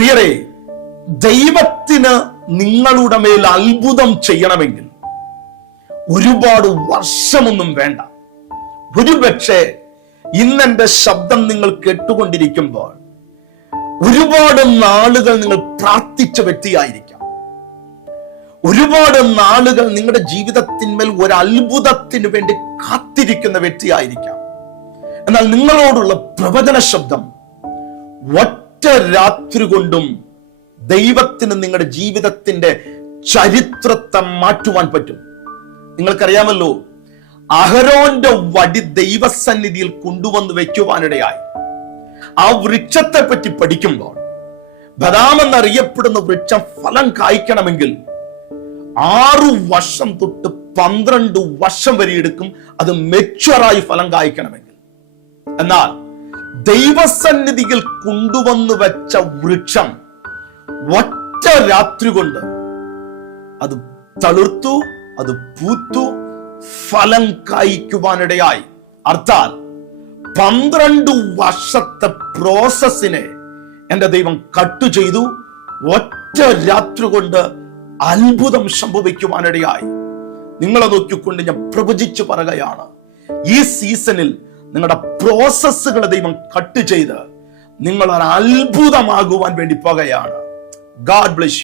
പ്രിയരെ ദൈവത്തിന് നിങ്ങളുടെ മേൽ അത്ഭുതം ചെയ്യണമെങ്കിൽ ഒരുപാട് വർഷമൊന്നും വേണ്ട. ഒരുപക്ഷെ ഇന്നെന്റെ ശബ്ദം നിങ്ങൾ കേട്ടുകൊണ്ടിരിക്കുമ്പോൾ ഒരുപാട് നാളുകൾ നിങ്ങൾ പ്രാർത്ഥിച്ച വ്യക്തിയായിരിക്കാം. ഒരുപാട് നാളുകൾ നിങ്ങളുടെ ജീവിതത്തിന്മേൽ ഒരു അത്ഭുതത്തിന് വേണ്ടി കാത്തിരിക്കുന്ന വ്യക്തിയായിരിക്കാം. എന്നാൽ നിങ്ങളോടുള്ള പ്രവചന ശബ്ദം രാത്രി കൊണ്ടും ദൈവത്തിന് നിങ്ങളുടെ ജീവിതത്തിന്റെ ചരിത്രത്തെ മാറ്റുവാൻ പറ്റും. നിങ്ങൾക്കറിയാമല്ലോ അഹരോന്റെ വടി ദൈവസന്നിധിയിൽ കൊണ്ടുവന്ന് വെക്കുവാനിടയായി ആ വൃക്ഷത്തെ പറ്റി പഠിക്കുമ്പോൾ ബദാമെന്നറിയപ്പെടുന്ന വൃക്ഷം ഫലം കായ്ക്കണമെങ്കിൽ ആറു വർഷം തൊട്ട് പന്ത്രണ്ട് വർഷം വരെ എടുക്കും അത് മെച്ചുവറായി ഫലം കായ്ക്കണമെങ്കിൽ. എന്നാൽ ദൈവസന്നിധിയിൽ കൊണ്ടുവന്നു വെച്ച വൃക്ഷം ഒറ്റ രാത്രി കൊണ്ട് അത് തളിർത്തു അത് പൂത്തു ഫലം കായ്ക്കുവാനിടയായി. അർത്ഥാൽ പന്ത്രണ്ട് വർഷത്തെ പ്രോസസ്സിനെ എന്റെ ദൈവം കട്ടു ചെയ്തു ഒറ്റ രാത്രി കൊണ്ട് അത്ഭുതം സംഭവിക്കുവാനിടയായി. നിങ്ങളെ നോക്കിക്കൊണ്ട് ഞാൻ പ്രവചിച്ചു പറയുകയാണ് ഈ സീസണിൽ നിങ്ങളുടെ പ്രോസസ്സുകൾ ദൈവം കട്ട് ചെയ്ത് നിങ്ങൾ ഒരു അത്ഭുതമാകുവാൻ വേണ്ടി പോകുകയാണ്. God bless